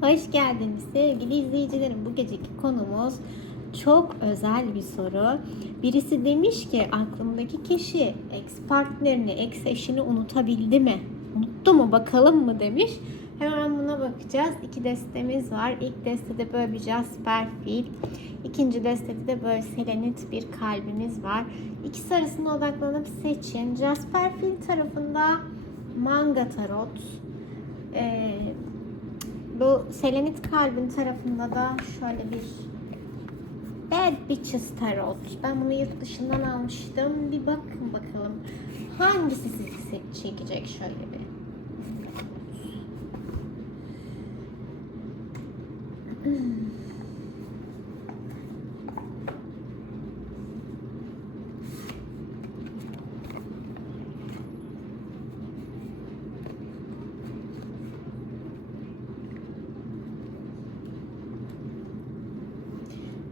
Hoş geldiniz sevgili izleyicilerim. Bu geceki konumuz çok özel bir soru. Birisi demiş ki aklımdaki kişi ex partnerini, ex eşini unutabildi mi? Unuttu mu bakalım mı demiş. Hemen buna bakacağız. İki destemiz var. İlk destede böyle bir Jasper fil. İkinci destede de böyle selenit bir kalbimiz var. İkisi arasında odaklanıp seçin. Jasper fil tarafında manga tarot. Ee, bu Selenit kalbin tarafında da şöyle bir Bad Bitches Tarot. Ben bunu yurt dışından almıştım. Bir bakın bakalım. Hangisi sizi çekecek şöyle bir.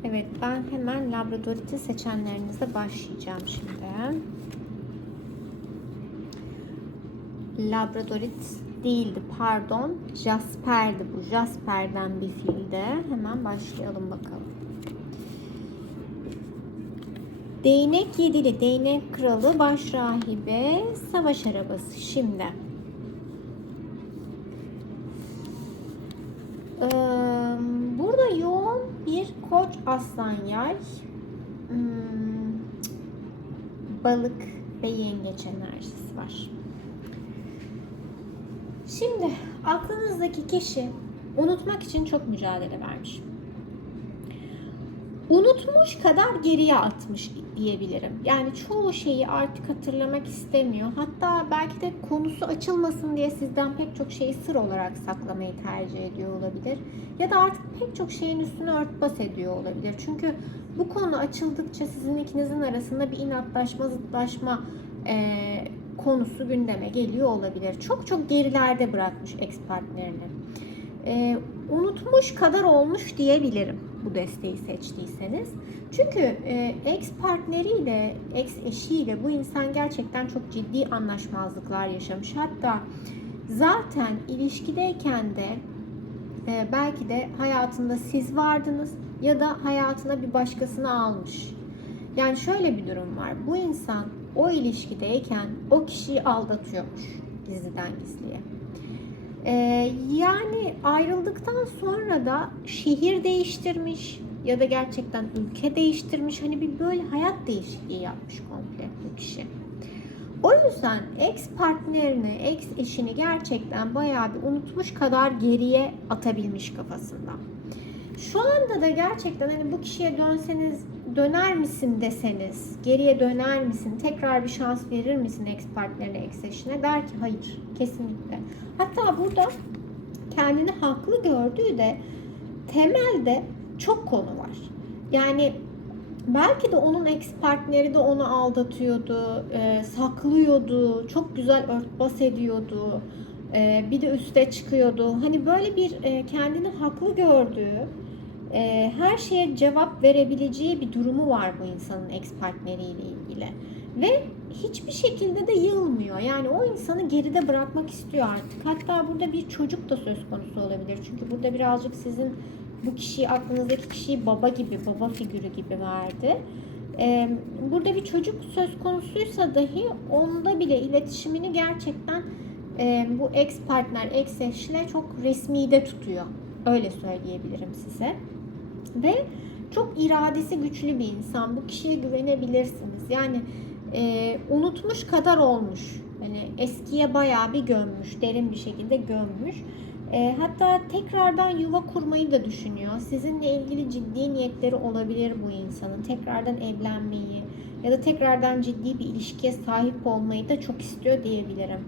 Evet ben hemen Labradorite seçenlerinizle başlayacağım şimdi. Labradorit değildi pardon. Jasper'di bu. Jasper'den bir filde. Hemen başlayalım bakalım. Değnek yedili, değnek kralı, baş rahibe, savaş arabası. Şimdi. Ee, burada yoğun bir koç aslan yay, hmm, balık ve yengeç enerjisi var. Şimdi aklınızdaki kişi unutmak için çok mücadele vermiş. Unutmuş kadar geriye atmış diyebilirim. Yani çoğu şeyi artık hatırlamak istemiyor. Hatta belki de konusu açılmasın diye sizden pek çok şeyi sır olarak saklamayı tercih ediyor olabilir. Ya da artık pek çok şeyin üstünü örtbas ediyor olabilir. Çünkü bu konu açıldıkça sizin ikinizin arasında bir inatlaşma, zıtlaşma e, konusu gündeme geliyor olabilir. Çok çok gerilerde bırakmış ex partnerini. E, unutmuş kadar olmuş diyebilirim bu desteği seçtiyseniz. Çünkü e, ex partneriyle, ex eşiyle bu insan gerçekten çok ciddi anlaşmazlıklar yaşamış. Hatta zaten ilişkideyken de e, belki de hayatında siz vardınız ya da hayatına bir başkasını almış. Yani şöyle bir durum var. Bu insan o ilişkideyken o kişiyi aldatıyormuş gizliden gizliye. Ee, yani ayrıldıktan sonra da şehir değiştirmiş ya da gerçekten ülke değiştirmiş. Hani bir böyle hayat değişikliği yapmış komple bu kişi. O yüzden ex partnerini, ex eşini gerçekten bayağı bir unutmuş kadar geriye atabilmiş kafasında. Şu anda da gerçekten hani bu kişiye dönseniz döner misin deseniz, geriye döner misin, tekrar bir şans verir misin ex partnerine, ex eşine der ki hayır, kesinlikle. Hatta burada kendini haklı gördüğü de temelde çok konu var. Yani belki de onun ex partneri de onu aldatıyordu, e, saklıyordu, çok güzel örtbas ediyordu. E, bir de üste çıkıyordu. Hani böyle bir e, kendini haklı gördüğü, e, her şeye cevap verebileceği bir durumu var bu insanın ex partneriyle ilgili. Ve hiçbir şekilde de yılmıyor. Yani o insanı geride bırakmak istiyor artık. Hatta burada bir çocuk da söz konusu olabilir. Çünkü burada birazcık sizin bu kişiyi, aklınızdaki kişiyi baba gibi, baba figürü gibi verdi. Ee, burada bir çocuk söz konusuysa dahi onda bile iletişimini gerçekten e, bu ex partner, ex eşle çok resmi de tutuyor. Öyle söyleyebilirim size. Ve çok iradesi güçlü bir insan. Bu kişiye güvenebilirsiniz. Yani e, unutmuş kadar olmuş. Yani eskiye bayağı bir gömmüş. Derin bir şekilde gömmüş. E, hatta tekrardan yuva kurmayı da düşünüyor. Sizinle ilgili ciddi niyetleri olabilir bu insanın. Tekrardan evlenmeyi ya da tekrardan ciddi bir ilişkiye sahip olmayı da çok istiyor diyebilirim.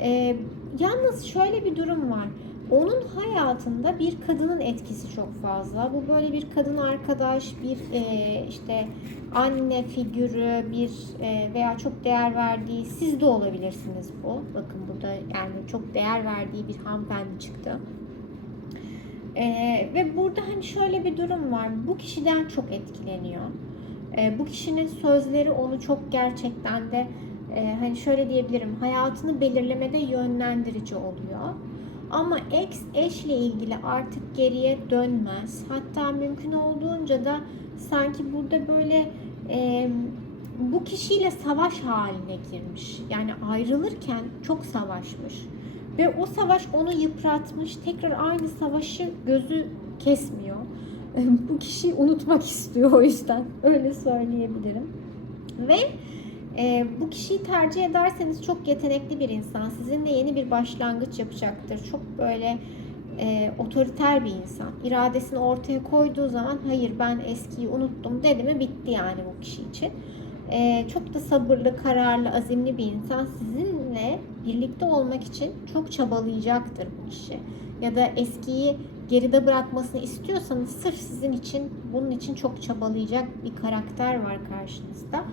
E, yalnız şöyle bir durum var. Onun hayatında bir kadının etkisi çok fazla. Bu böyle bir kadın arkadaş, bir e, işte anne figürü, bir e, veya çok değer verdiği siz de olabilirsiniz bu. Bakın burada yani çok değer verdiği bir hanımefendi çıktı. E, ve burada hani şöyle bir durum var. Bu kişiden çok etkileniyor. E, bu kişinin sözleri onu çok gerçekten de e, hani şöyle diyebilirim hayatını belirlemede yönlendirici oluyor. Ama ex eşle ilgili artık geriye dönmez. Hatta mümkün olduğunca da sanki burada böyle e, bu kişiyle savaş haline girmiş. Yani ayrılırken çok savaşmış. Ve o savaş onu yıpratmış. Tekrar aynı savaşı gözü kesmiyor. Bu kişiyi unutmak istiyor o yüzden. Öyle söyleyebilirim. Ve e, bu kişiyi tercih ederseniz çok yetenekli bir insan. Sizinle yeni bir başlangıç yapacaktır. Çok böyle e, otoriter bir insan. İradesini ortaya koyduğu zaman hayır ben eskiyi unuttum dedi mi bitti yani bu kişi için. E, çok da sabırlı, kararlı, azimli bir insan. Sizinle birlikte olmak için çok çabalayacaktır bu işi. Ya da eskiyi geride bırakmasını istiyorsanız sırf sizin için bunun için çok çabalayacak bir karakter var karşınızda.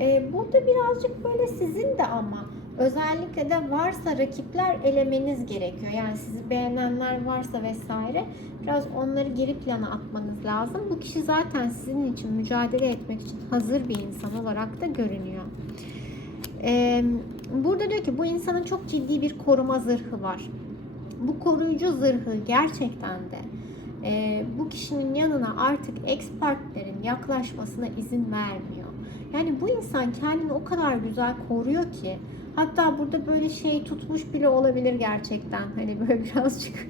Ee, burada birazcık böyle sizin de ama özellikle de varsa rakipler elemeniz gerekiyor. Yani sizi beğenenler varsa vesaire biraz onları geri plana atmanız lazım. Bu kişi zaten sizin için mücadele etmek için hazır bir insan olarak da görünüyor. Ee, burada diyor ki bu insanın çok ciddi bir koruma zırhı var. Bu koruyucu zırhı gerçekten de e, bu kişinin yanına artık ex partnerin yaklaşmasına izin vermiyor. Yani bu insan kendini o kadar güzel koruyor ki hatta burada böyle şey tutmuş bile olabilir gerçekten. Hani böyle birazcık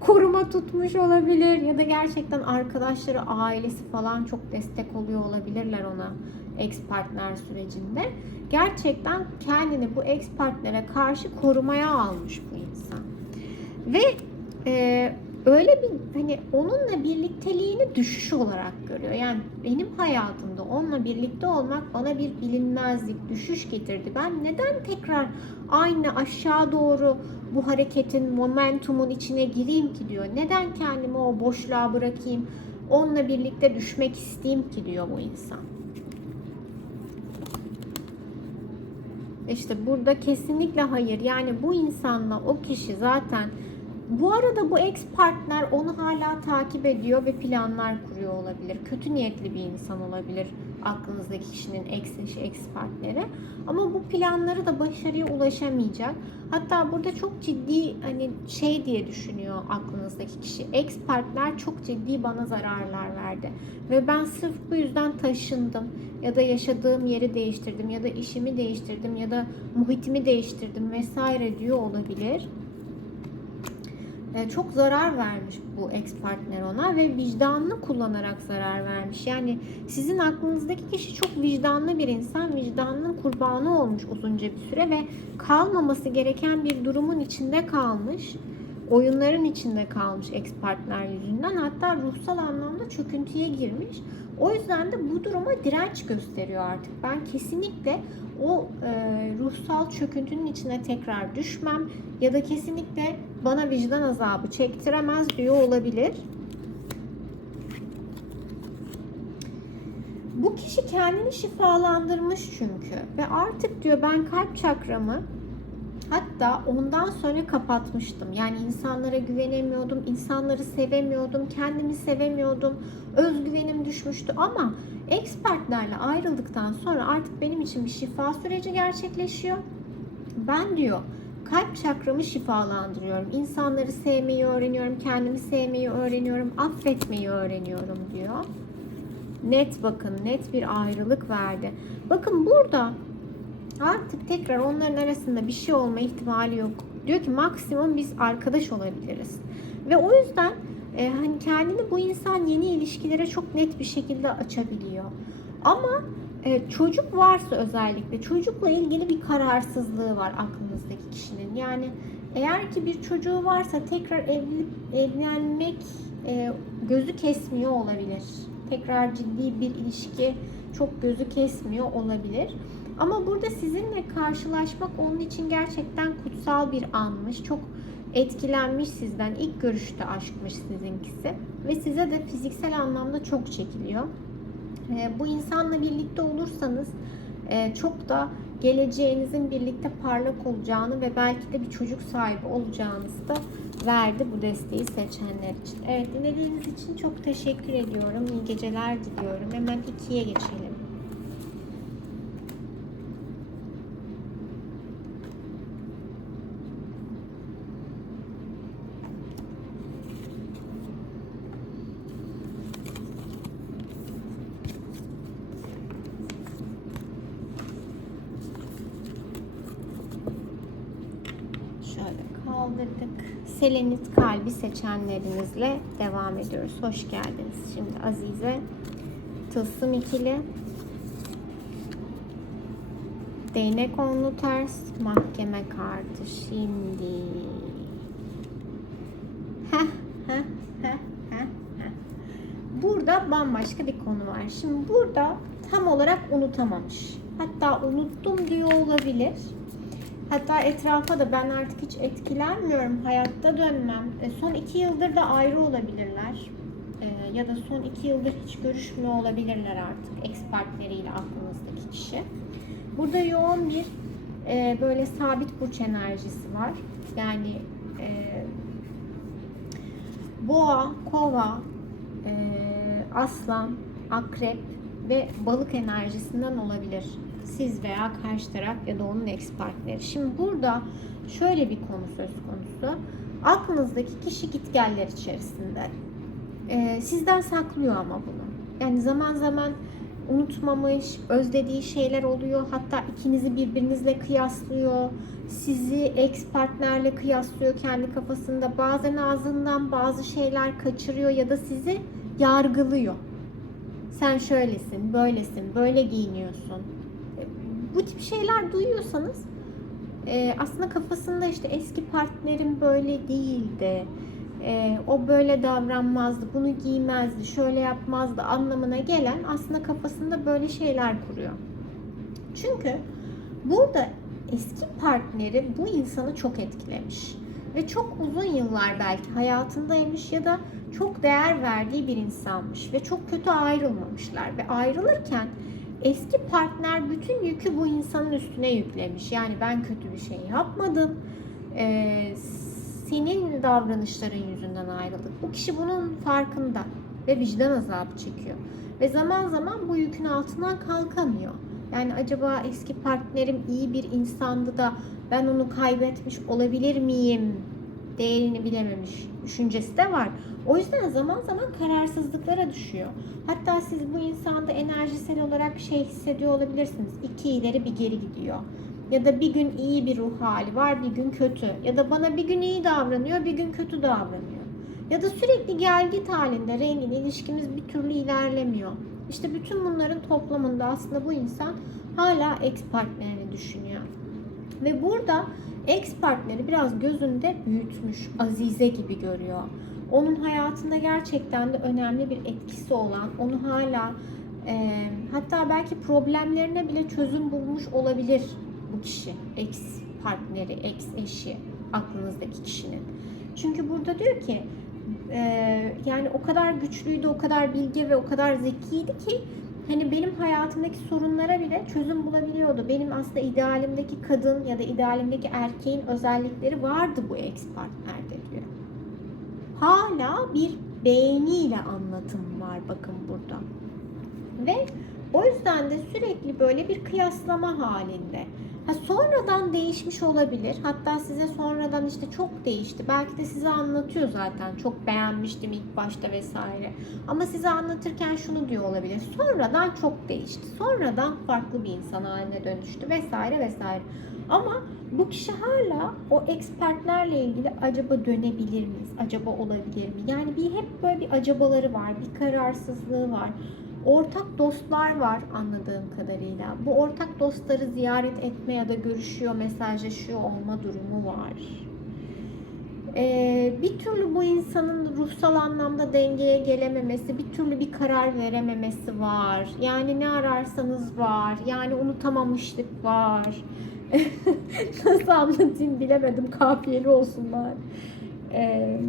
koruma tutmuş olabilir ya da gerçekten arkadaşları, ailesi falan çok destek oluyor olabilirler ona ex partner sürecinde. Gerçekten kendini bu ex partnere karşı korumaya almış bu insan. Ve e, öyle bir hani onunla birlikteliğini düşüş olarak görüyor. Yani benim hayatımda onunla birlikte olmak bana bir bilinmezlik, düşüş getirdi. Ben neden tekrar aynı aşağı doğru bu hareketin, momentumun içine gireyim ki diyor. Neden kendimi o boşluğa bırakayım, onunla birlikte düşmek isteyeyim ki diyor bu insan. İşte burada kesinlikle hayır. Yani bu insanla o kişi zaten bu arada bu ex partner onu hala takip ediyor ve planlar kuruyor olabilir. Kötü niyetli bir insan olabilir aklınızdaki kişinin ex eşi, ex partneri. Ama bu planları da başarıya ulaşamayacak. Hatta burada çok ciddi hani şey diye düşünüyor aklınızdaki kişi. Ex partner çok ciddi bana zararlar verdi. Ve ben sırf bu yüzden taşındım. Ya da yaşadığım yeri değiştirdim. Ya da işimi değiştirdim. Ya da muhitimi değiştirdim vesaire diyor olabilir çok zarar vermiş bu ex partner ona ve vicdanını kullanarak zarar vermiş. Yani sizin aklınızdaki kişi çok vicdanlı bir insan, vicdanının kurbanı olmuş uzunca bir süre ve kalmaması gereken bir durumun içinde kalmış. Oyunların içinde kalmış ex partner yüzünden hatta ruhsal anlamda çöküntüye girmiş. O yüzden de bu duruma direnç gösteriyor artık. Ben kesinlikle o e, ruhsal çöküntünün içine tekrar düşmem ya da kesinlikle bana vicdan azabı çektiremez diyor olabilir. Bu kişi kendini şifalandırmış çünkü ve artık diyor ben kalp çakramı hatta ondan sonra kapatmıştım. Yani insanlara güvenemiyordum, insanları sevemiyordum, kendimi sevemiyordum, özgüvenim düşmüştü ama ex partnerle ayrıldıktan sonra artık benim için bir şifa süreci gerçekleşiyor. Ben diyor kalp çakramı şifalandırıyorum. İnsanları sevmeyi öğreniyorum, kendimi sevmeyi öğreniyorum, affetmeyi öğreniyorum diyor. Net bakın, net bir ayrılık verdi. Bakın burada artık tekrar onların arasında bir şey olma ihtimali yok. Diyor ki maksimum biz arkadaş olabiliriz. Ve o yüzden e, hani kendini bu insan yeni ilişkilere çok net bir şekilde açabiliyor. Ama e, çocuk varsa özellikle çocukla ilgili bir kararsızlığı var aklınızdaki kişinin. Yani eğer ki bir çocuğu varsa tekrar evli, evlenmek e, gözü kesmiyor olabilir. Tekrar ciddi bir ilişki çok gözü kesmiyor olabilir. Ama burada sizinle karşılaşmak onun için gerçekten kutsal bir anmış. Çok etkilenmiş sizden. İlk görüşte aşkmış sizinkisi. Ve size de fiziksel anlamda çok çekiliyor. E, bu insanla birlikte olursanız e, çok da geleceğinizin birlikte parlak olacağını ve belki de bir çocuk sahibi olacağınızı da verdi bu desteği seçenler için. Evet dinlediğiniz için çok teşekkür ediyorum. İyi geceler diliyorum. Hemen ikiye geçelim. Selenit kalbi seçenlerinizle devam ediyoruz. Hoş geldiniz. Şimdi Azize Tılsım ikili Değnek onlu ters mahkeme kartı. Şimdi. Burada bambaşka bir konu var. Şimdi burada tam olarak unutamamış. Hatta unuttum diyor olabilir. Hatta etrafa da ben artık hiç etkilenmiyorum. Hayatta dönmem. E, son iki yıldır da ayrı olabilirler. E, ya da son iki yıldır hiç görüşmüyor olabilirler artık. Ex partneriyle aklınızdaki kişi. Burada yoğun bir e, böyle sabit burç enerjisi var. Yani boğa, kova, aslan, akrep ve balık enerjisinden olabilir. Siz veya karşı taraf ya da onun ex partneri. Şimdi burada şöyle bir konu söz konusu. Aklınızdaki kişi gitgeller içerisinde. E, sizden saklıyor ama bunu. Yani zaman zaman unutmamış, özlediği şeyler oluyor. Hatta ikinizi birbirinizle kıyaslıyor. Sizi ex partnerle kıyaslıyor kendi kafasında. Bazen ağzından bazı şeyler kaçırıyor ya da sizi yargılıyor. Sen şöylesin, böylesin, böyle giyiniyorsun. Bu tip şeyler duyuyorsanız e, aslında kafasında işte eski partnerim böyle değildi. E, o böyle davranmazdı, bunu giymezdi, şöyle yapmazdı anlamına gelen aslında kafasında böyle şeyler kuruyor. Çünkü burada eski partneri bu insanı çok etkilemiş ve çok uzun yıllar belki hayatındaymış ya da çok değer verdiği bir insanmış ve çok kötü ayrılmamışlar ve ayrılırken eski partner bütün yükü bu insanın üstüne yüklemiş. Yani ben kötü bir şey yapmadım. Ee, senin davranışların yüzünden ayrıldık. Bu kişi bunun farkında ve vicdan azabı çekiyor. Ve zaman zaman bu yükün altından kalkamıyor. Yani acaba eski partnerim iyi bir insandı da ben onu kaybetmiş olabilir miyim? Değerini bilememiş düşüncesi de var. O yüzden zaman zaman kararsızlıklara düşüyor. Hatta siz bu insanda enerjisel olarak şey hissediyor olabilirsiniz. İki ileri bir geri gidiyor. Ya da bir gün iyi bir ruh hali var, bir gün kötü. Ya da bana bir gün iyi davranıyor, bir gün kötü davranıyor. Ya da sürekli gel git halinde rengin ilişkimiz bir türlü ilerlemiyor. İşte bütün bunların toplamında aslında bu insan hala ex partnerini düşünüyor. Ve burada ex partneri biraz gözünde büyütmüş, Azize gibi görüyor. Onun hayatında gerçekten de önemli bir etkisi olan, onu hala e, hatta belki problemlerine bile çözüm bulmuş olabilir bu kişi. Ex partneri, ex eşi aklınızdaki kişinin. Çünkü burada diyor ki e, yani o kadar güçlüydü, o kadar bilge ve o kadar zekiydi ki hani benim hayatımdaki sorunlara bile çözüm bulabiliyordu. Benim aslında idealimdeki kadın ya da idealimdeki erkeğin özellikleri vardı bu ex partnerde diyor. Hala bir beğeniyle anlatım var bakın burada. Ve o yüzden de sürekli böyle bir kıyaslama halinde. Ha sonradan değişmiş olabilir. Hatta size sonradan işte çok değişti. Belki de size anlatıyor zaten. Çok beğenmiştim ilk başta vesaire. Ama size anlatırken şunu diyor olabilir. Sonradan çok değişti. Sonradan farklı bir insan haline dönüştü vesaire vesaire. Ama bu kişi hala o ekspertlerle ilgili acaba dönebilir miyiz? Acaba olabilir mi? Yani bir hep böyle bir acabaları var, bir kararsızlığı var ortak dostlar var anladığım kadarıyla. Bu ortak dostları ziyaret etme ya da görüşüyor, mesajlaşıyor olma durumu var. Ee, bir türlü bu insanın ruhsal anlamda dengeye gelememesi, bir türlü bir karar verememesi var. Yani ne ararsanız var. Yani unutamamışlık var. Nasıl anlatayım bilemedim. Kafiyeli olsunlar. Ee,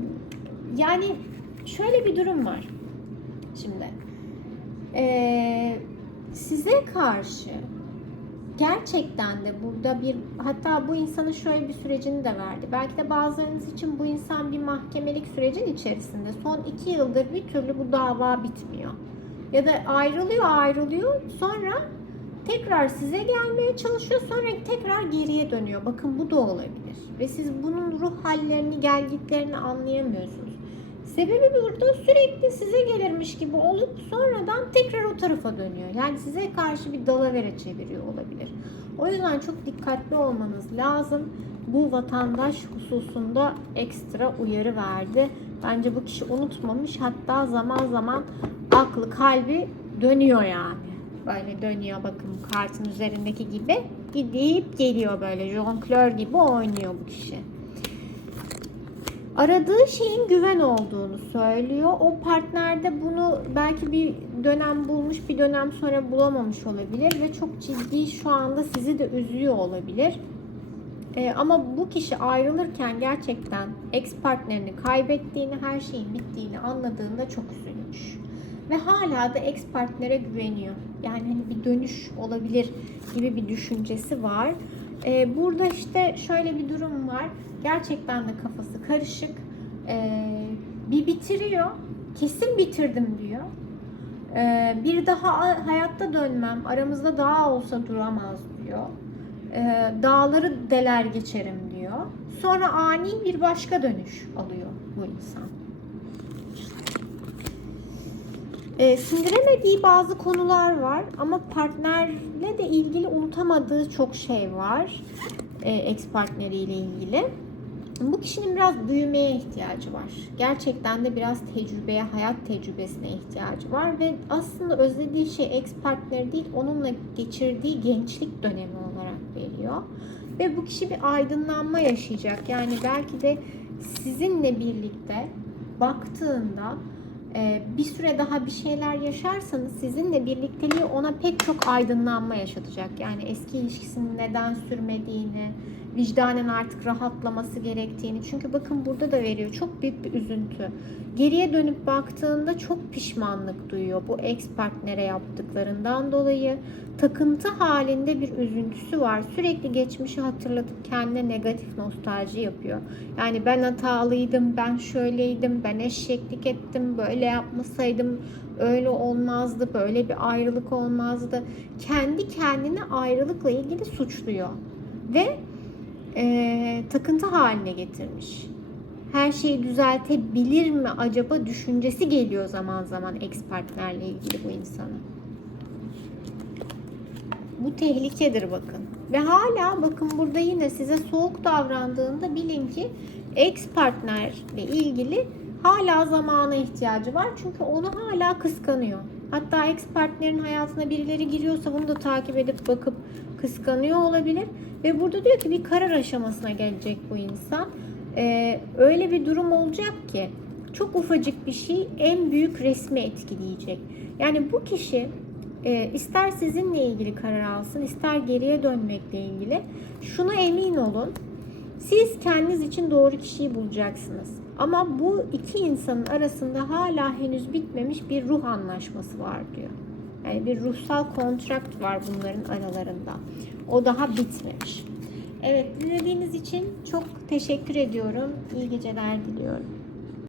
yani şöyle bir durum var. Şimdi ee, size karşı gerçekten de burada bir hatta bu insanın şöyle bir sürecini de verdi. Belki de bazılarınız için bu insan bir mahkemelik sürecin içerisinde. Son iki yıldır bir türlü bu dava bitmiyor. Ya da ayrılıyor ayrılıyor sonra tekrar size gelmeye çalışıyor sonra tekrar geriye dönüyor. Bakın bu da olabilir. Ve siz bunun ruh hallerini, gelgitlerini anlayamıyorsunuz. Sebebi burada sürekli size gibi olup sonradan tekrar o tarafa dönüyor. Yani size karşı bir dalavere çeviriyor olabilir. O yüzden çok dikkatli olmanız lazım. bu vatandaş hususunda ekstra uyarı verdi. Bence bu kişi unutmamış. Hatta zaman zaman aklı kalbi dönüyor yani. Böyle dönüyor bakın kartın üzerindeki gibi. Gidip geliyor böyle jonglör gibi oynuyor bu kişi. Aradığı şeyin güven olduğunu söylüyor. O partnerde bunu belki bir dönem bulmuş, bir dönem sonra bulamamış olabilir ve çok ciddi şu anda sizi de üzüyor olabilir. Ee, ama bu kişi ayrılırken gerçekten ex partnerini kaybettiğini, her şeyin bittiğini anladığında çok üzülmüş. Ve hala da ex partnere güveniyor. Yani hani bir dönüş olabilir gibi bir düşüncesi var. Ee, burada işte şöyle bir durum var. Gerçekten de kafası karışık. Ee, bir bitiriyor. Kesin bitirdim diyor. Ee, bir daha hayatta dönmem. Aramızda dağ olsa duramaz diyor. Ee, dağları deler geçerim diyor. Sonra ani bir başka dönüş alıyor bu insan. Ee, sindiremediği bazı konular var ama partnerle de ilgili unutamadığı çok şey var. Ee, ex partneriyle ilgili. Bu kişinin biraz büyümeye ihtiyacı var. Gerçekten de biraz tecrübeye, hayat tecrübesine ihtiyacı var ve aslında özlediği şey ex partneri değil, onunla geçirdiği gençlik dönemi olarak veriyor. Ve bu kişi bir aydınlanma yaşayacak. Yani belki de sizinle birlikte baktığında e, bir süre daha bir şeyler yaşarsanız sizinle birlikteliği ona pek çok aydınlanma yaşatacak. Yani eski ilişkisinin neden sürmediğini, vicdanen artık rahatlaması gerektiğini. Çünkü bakın burada da veriyor çok büyük bir üzüntü. Geriye dönüp baktığında çok pişmanlık duyuyor bu ex partnere yaptıklarından dolayı. Takıntı halinde bir üzüntüsü var. Sürekli geçmişi hatırlatıp kendine negatif nostalji yapıyor. Yani ben hatalıydım, ben şöyleydim, ben eşeklik ettim, böyle yapmasaydım öyle olmazdı, böyle bir ayrılık olmazdı. Kendi kendine ayrılıkla ilgili suçluyor. Ve e, takıntı haline getirmiş. Her şeyi düzeltebilir mi acaba düşüncesi geliyor zaman zaman ex partnerle ilgili bu insana. Bu tehlikedir bakın. Ve hala bakın burada yine size soğuk davrandığında bilin ki ex partnerle ilgili hala zamana ihtiyacı var. Çünkü onu hala kıskanıyor. Hatta ex partnerin hayatına birileri giriyorsa bunu da takip edip bakıp kıskanıyor olabilir. Ve burada diyor ki bir karar aşamasına gelecek bu insan. Ee, öyle bir durum olacak ki çok ufacık bir şey en büyük resmi etkileyecek. Yani bu kişi e, ister sizinle ilgili karar alsın, ister geriye dönmekle ilgili şuna emin olun. Siz kendiniz için doğru kişiyi bulacaksınız. Ama bu iki insanın arasında hala henüz bitmemiş bir ruh anlaşması var diyor. Yani bir ruhsal kontrakt var bunların aralarında. O daha bitmemiş. Evet dinlediğiniz için çok teşekkür ediyorum. İyi geceler diliyorum.